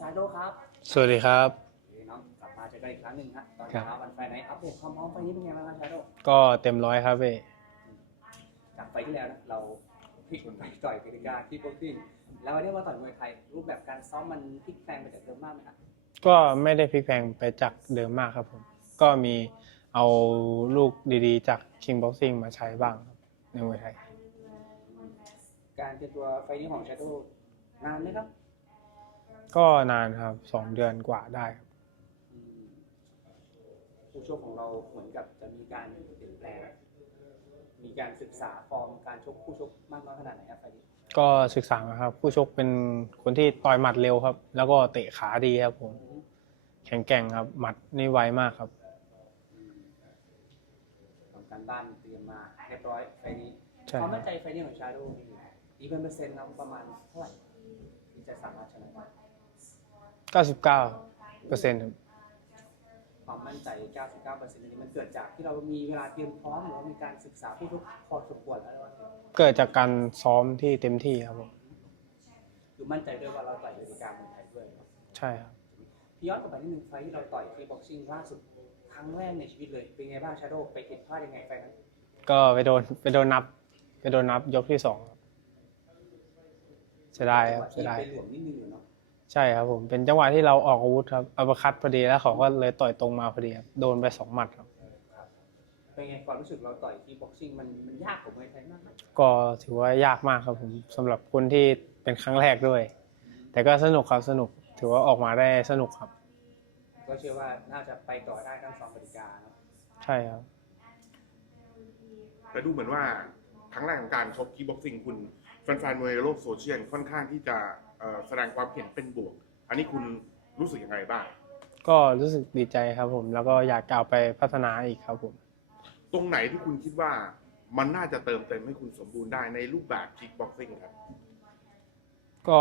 ชาโดครับสวัสดีครับนี่น้องกลับมาเจอกันอีกครั้งหนึ่งฮะตอนครับเช้าวันไฟไหนอัปเดตความพร้อมไฟนี้เป็นไงบ้างครับชาโดก็เต็มร้อยครับพี่จากไฟที่แล้วนะเราพลิกไปต่อยกติกาที่บ็อกซิ่งแล้ววันนี้มาต่อยมวยไทยรูปแบบการซ้อมมันพลิกแปลงไปจากเดิมมากไหมครับก็ไม่ได้พลิกแพลงไปจากเดิมมากครับผม ก็มีเอาลูกดีๆ จาก King Boxing มาใช้บ้างครับในมวยไทย การเตรียมตัวไฟนี้ของชาโดนานไหมครับ ก็นานครับสองเดือนกว่าได้ครับอืมผู้ชกของเราเหมือนกับจะมีการเปลี่ยนแปลง มีการศึกษาฟอร์มการชกผู้ชกมากน้อยขนาดไหนครับไฟนี้ก็ศึกษามาครับ ผู้ชกเป็นคนที่ต่อยหมัดเร็วครับ แล้วก็เตะขาดีครับผมแข็งแกร่งครับ หมัดนี่ไวมากครับ ทำการบ้านเตรียมมาเรียบร้อยไฟนี้ใช่ ความครัมั่บนใจไฟนี้ของชาโดมีอีกเป็นเปอร์เซ็นต์เราประมาณเท่าไหร่ที่จะสามารถชนะได้ 99เปอร์เซ็นต์ครับ ความมั่นใจ 99เปอร์เซ็นต์นี้มันเกิดจากที่เรามีเวลาเตรียมพร้อมหรือว่ามีการศึกษาผู้ทุกพอสมควรแล้วหรือว่าเกิดจากการซ้อมที่เต็มที่ครับผมคือมั่นใจด้วยว่าเราต่อยอยู่ในการเมืองไทยด้วยเนอะใช่ครับ พี่ย้อนกลับไปนิดนึงไฟล์ที่เราต่อยที่บ็อกซิ่งล่าสุดครั้งแรกในชีวิตเลย เป็นไงบ้างชาโดไปผิดพลาดยังไงไฟล์นั้นก็ไปโดนไปโดนนับ ไปโดนนับยกที่สองครับเสียดายครับเสีที่ยดาย ไปหลวมนิดนึงอยู่เนาะ ใช่ครับผมเป็นจังหวะที่เราออกอาวุธครับอัปเปอร์คัตพอดีแล้วเขาก็เลยต่อยตรงมาพอดีครับโดนไปสองหมัดครับ เป็นไงความรู้สึกเราต่อยที่บ็อกซิ่งมันมันยากกว่ามวยไทยมากไหมก็ถือว่ายากมากครับผมสำหรับคนที่เป็นครั้งแรกด้วย แต่ก็สนุกครับสนุกถือว่าออกมาได้สนุกครับ ก็เชื่อว่าน่าจะไปต่อได้ทั้งสองกติกาเนอะใช่ครับ แต่ดูเหมือนว่าครั้งแรกของการชกคีบ็อกซิ่งคุณแฟนๆมวยในโลกโซเชียลค่อนข้างที่จะเอ่อ แสดงความเห็นเป็นบวก อันนี้คุณรู้สึกยังไงบ้าง ก็รู้สึกดีใจครับผม แล้วก็อยากจะเอาไปพัฒนาอีกครับผม ตรงไหนที่คุณคิดว่ามันน่าจะเติมเต็มให้คุณสมบูรณ์ได้ในรูปแบบคิกบ็อกซิ่งครับ ก็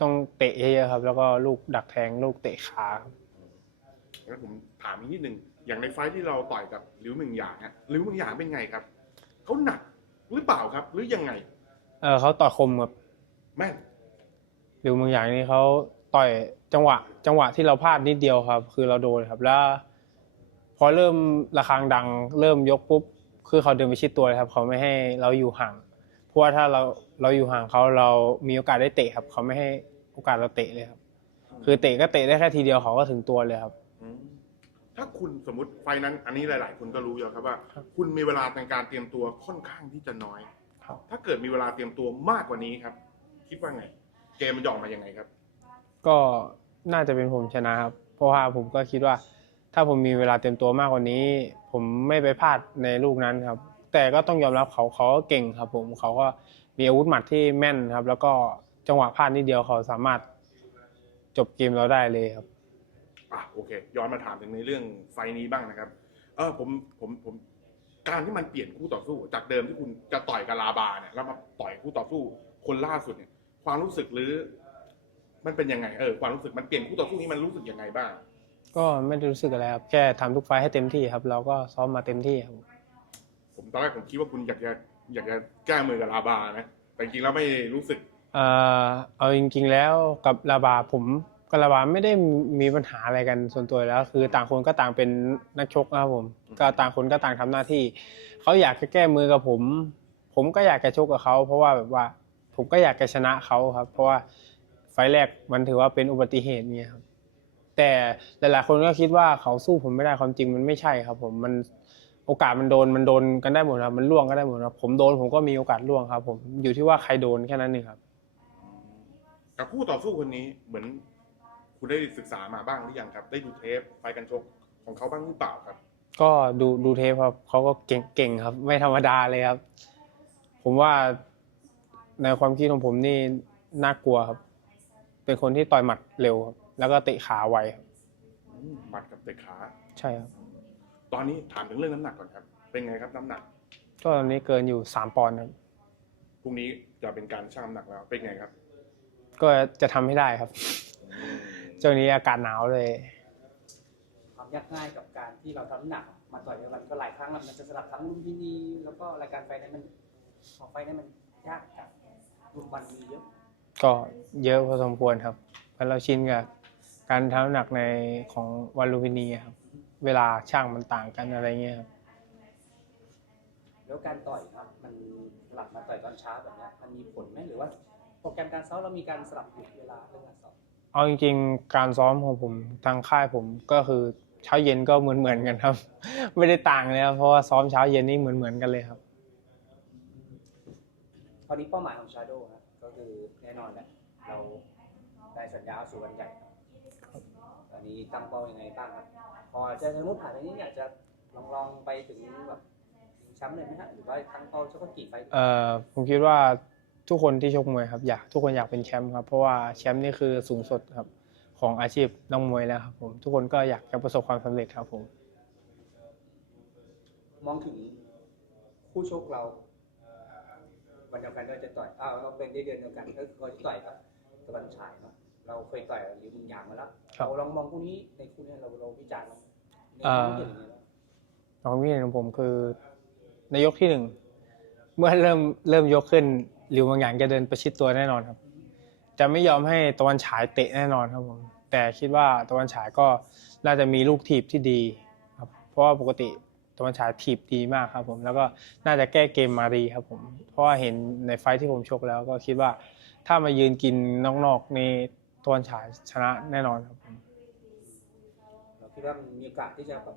ต้องเตะเยอะๆครับ แล้วก็ลูกดักแทงลูกเตะขาครับงั้นผมถามอีกนิดนึงอย่างในไฟท์ที่เราต่อยกับหลิวเมึงหยางฮะหลิวเมึงหยางเป็นไงครับเขาหนักหรือเปล่าครับ หรือยังไง เออเขาต่อยคมครับแม่น หรือบางอย่างนี่เขาต่อยจังหวะ จังหวะที่เราพลาดนิดเดียวครับ คือเราโดนครับแล้ว พอเริ่มระฆังดัง เริ่มยกปุ๊บคือเขาเดินไปชิดตัวเลยครับเขาไม่ให้เราอยู่ห่างเพราะว่าถ้าเราเราอยู่ห่างเขาเรามีโอกาสได้เตะครับ เขาไม่ให้โอกาสเราเตะเลยครับ คือเตะก็เตะได้แค่ทีเดียวเขาก็ถึงตัวเลยครับ อืมถ้าคุณสมมติไฟท์นั้น อันนี้หลาย ๆ คนก็รู้อยู่แล้วครับว่า ครับคุณมีเวลาในการเตรียมตัวค่อนข้างที่จะน้อย ครับ ถ้าเกิดมีเวลาเตรียมตัวมากกว่านี้ครับ คิดว่าไง เกมมันจะออกมายังไงครับ ก็น่าจะเป็นผมชนะครับ เพราะว่าผมก็คิดว่า ถ้าผมมีเวลาเต็มตัวมากกว่านี้ ผมไม่ไปพลาดในลูกนั้นครับ แต่ก็ต้องยอมรับเขาเขาก็เก่งครับ ผมเขาก็มีอาวุธหมัดที่แม่นครับ แล้วก็จังหวะพลาดนิดเดียวเขาสามารถจบเกมเราได้เลยครับ อะโอเค ย้อนมาถามถึงในเรื่องไฟท์นี้บ้างนะครับ เออผมผมผม การที่มันเปลี่ยนคู่ต่อสู้ จากเดิมที่คุณจะต่อยกับลาบาเนี่ยแล้วมาต่อยคู่ต่อสู้คนล่าสุดเนี่ย ความรู้สึกหรือ มันเป็นยังไงเออความรู้สึกมันเปลี่ยนคู่ต่อสู้นี้มันรู้สึกยังไงบ้าง ก็ไม่ได้รู้สึกอะไรครับ แค่ทำทุกไฟล์ให้เต็มที่ครับ เราก็ซ้อมมาเต็มที่ครับ ผมตอนแรกผมคิดว่าคุณอยากจะอยากจะแก้มือกับลาบานะแต่จริงๆแล้วไม่รู้สึกเอ่อเอาจริงๆแล้วกับลาบาผมกับลาบาไม่ได้มีปัญหาอะไรกันส่วนตัวแล้ว คือต่างคนก็ต่างเป็นนักชกนะครับผมก็ต่างคนก็ต่างทำหน้าที่เขาอยากจะแก้มือกับผม ผมก็อยากจะชกกับเขาเพราะว่าแบบว่า ผมก็อยากจะชนะเขาครับ เพราะว่าไฟล์แรกมันถือว่าเป็นอุบัติเหตุเนี่ยครับ แต่หลายๆ คนก็คิดว่าเขาสู้ผมไม่ได้ความจริงมันไม่ใช่ครับ ผมมันโอกาสมันโดนมันโดนกันได้หมดครับ มันล่วงก็ได้หมดครับ ผมโดนผมก็มีโอกาสล่วงครับ ผมอยู่ที่ว่าใครโดนแค่นั้นเองครับกับคู่ต่อสู้คนนี้เหมือน คุณได้ศึกษามาบ้างหรือยังครับ ได้ดูเทปไฟล์กันชกของเขาบ้างหรือเปล่าครับ ก็ดูดูเทปครับเขาก็เก่งเก่งครับ ไม่ธรรมดาเลยครับ ผมว่า ในความคิดของผมนี่น่ากลัวครับ เป็นคนที่ต่อยหมัดเร็วครับแล้วก็เตะขาไวครับอืมหมัดกับเตะขา ใช่ครับ ตอนนี้ถามถึงเรื่องน้ำหนักก่อนครับ เป็นไงครับน้ำหนักก็ตอนนี้เกินอยู่สามปอนด์ครับ พรุ่งนี้จะเป็นการชั่งน้ำหนักแล้ว เป็นไงครับ ก็จะทำให้ได้ครับช่วงนี้อากาศหนาวเลย ความยากง่ายกับการที่เราทำน้ำหนักมาต่อยกันก็หลายครั้งแล้วมันจะสลับทั้งลุมพินีแล้วก็รายการไฟนั้นมันของไฟนั้นมันยากกับลุม วันมีเยอะก็เยอะพอสมควรครับมันเราชินกับการทำน้ำหนักในของวันลูมินีครับ เวลาช่างมันต่างกันอะไรเงี้ยครับ แล้วการต่อยครับ มันหลับมาต่อยตอนเช้าแบบเนี้ยมันมีผลไหมหรือว่า โปรแกรมการซ้อมเรามีการสลับหยุดเวลาเรื่องการซ้อมเอาจริงๆ การซ้อมของผมทางค่ายผมก็คือเช้าเย็นก็เหมือนเหมือนๆกันครับ ไม่ได้ต่างเลยครับเพราะว่าซ้อมเช้าเย็นนี่เหมือนเหมือนๆกันเลยครับ ตอนนี้เป้าหมายของชาโดครับก็คือแน่นอนแหละเราได้สัญญาสู่วันใหญ่ตอนนี้ตั้งเป้ายังไงบ้างครับ พอจะสมมติผ่านไปนี้อยากจะลองลองไปถึงแบบชิงแชมป์เลยไหมฮะหรือว่าตั้งเป้าสักกี่ไฟล์เอ่อผมคิดว่าทุกคนที่ชกมวยครับอยากทุกคนอยากเป็นแชมป์ครับเพราะว่าแชมป์นี่คือสูงสุดครับของอาชีพนักมวยแล้วครับผมทุกคนก็อยากจะประสบความสำเร็จครับผม มองถึงคู่ชกเรา วันเดียวกันก็จะต่อยอ้าวเราเป็นได้เดือนเดียวกันก็คือเขาจะต่อยกับตะวันฉายเนาะเราเคยต่อยหรือมึงยางมาแล้วครับ เราลองมองคู่นี้ในคู่นี้เราเราวิจารณ์เราในเอ่อคู่นี้เป็นยังไงบ้างความคิดเห็นของผมคือในยกที่หนึ่งเมื่อเริ่มเริ่มยกขึ้นหลิวบางอย่างจะเดินประชิดตัวแน่นอนครับ จะไม่ยอมให้ตะวันฉายเตะแน่นอนครับผมแต่คิดว่าตะวันฉายก็น่าจะมีลูกถีบที่ดีครับเพราะว่าปกติ ตะวันฉายถีบดีมากครับผมแล้วก็น่าจะแก้เกมมาดีครับผมเพราะว่าเห็นในไฟท์ที่ผมชกแล้วก็คิดว่า ถ้ามายืนกินนอกๆในตะวันฉายชนะแน่นอนครับผมเราคิดว่ามีโอกาสที่จะแบบ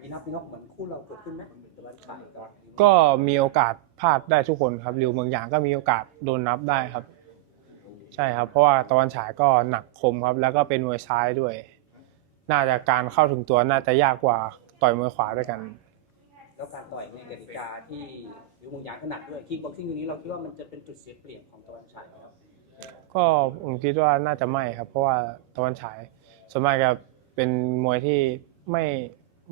มีนับมีนกเหมือนคู่เราเกิดขึ้นไหมตะวันฉายกับก็มีโอกาสพลาดได้ทุกคนครับริวเมืองอย่างก็มีโอกาสโดนนับได้ครับ ใช่ครับ เพราะว่าตะวันฉายก็หนักคมครับ แล้วก็เป็นมวยซ้ายด้วย น่าจะการเข้าถึงตัวน่าจะยากกว่าต่อยมวยขวาด้วยกัน แล้วการต่อยในกติกาที่หรือมึงยางถนัดด้วยคิกบ็อกซิ่งตรงนี้เราคิดว่ามันจะเป็นจุดเสียเปรียบของตะวันฉายไหมครับก็ผมคิดว่าน่าจะไม่ครับ เพราะว่าตะวันฉายส่วนมากจะเป็นมวยที่ไม่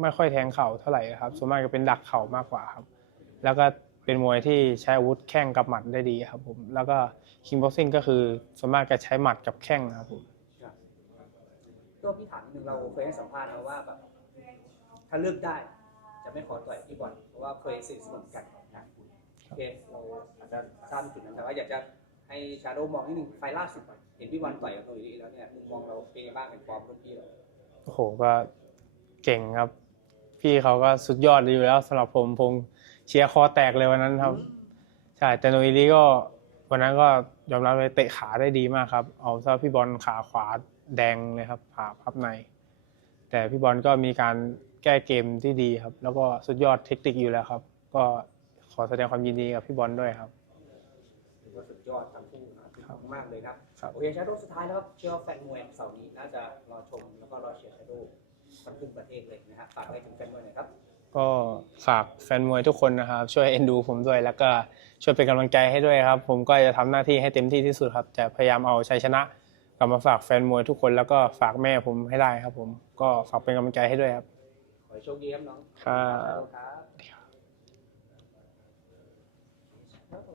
ไม่ค่อยแทงเข่าเท่าไหร่ครับ ส่วนมากจะเป็นดักเข่ามากกว่าครับ แล้วก็เป็นมวยที่ใช้อาวุธแข้งกับหมัดได้ดีครับผมแล้วก็คิงบ็อกซิ่งก็คือส่วนมากจะใช้หมัดกับแข้งครับผมตัวพี่ถามนิดนึงเราเคยให้สัมภาษณ์มาว่าแบบถ้าเลือกได้ จะไม่ขอต่อยพี่บอลเพราะว่าเคยสนิทสนมกันนะโอเคเราอาจจะทราบจุดนั้นแต่ว่าอยากจะให้ชาโดมองนิดนึงไฟล์ล่าสุดเห็นพี่บอลต่อยกับตัวนี้แล้วเนี่ยมุมมองเราเป็นยังไงบ้างเป็นฟอร์มรุ่นพี่เราโอ้โหก็เก่งครับ พี่เขาก็สุดยอดอยู่แล้วสำหรับผมผมเชียร์คอแตกเลยวันนั้นครับใช่แต่โนอิลีก็วันนั้นก็ยอมรับเลยเตะขาได้ดีมากครับ เอาซะพี่บอลขาขวาแดงเลยครับผ่าพับใน แต่พี่บอลก็มีการ แก้เกมที่ดีครับ แล้วก็สุดยอดเทคนิคอยู่แล้วครับ ก็ขอแสดงความยินดีกับพี่บอลด้วยครับ ถือว่าสุดยอดทั้งคู่นะครับขอบคุณมากเลยครับครับ โอเคชาโดสุดท้ายแล้วครับเชื่อว่าแฟนมวยเสาร์นี้น่าจะรอชมแล้วก็รอเชียร์ชาโดกันขึ้นประเทศเลยนะฮะฝากอะไรถึงแฟนมวยหน่อยครับก็ฝากแฟนมวยทุกคนนะครับ ช่วยเอ็นดูผมด้วย แล้วก็ช่วยเป็นกำลังใจให้ด้วยครับ ผมก็จะทำหน้าที่ให้เต็มที่ที่สุดครับ จะพยายามเอาชัยชนะกลับมาฝากแฟนมวยทุกคน แล้วก็ฝากแม่ผมให้ได้ครับ ผมก็ฝากเป็นกำลังใจให้ด้วยครับ ขอให้โชคดีครับน้องครับครับ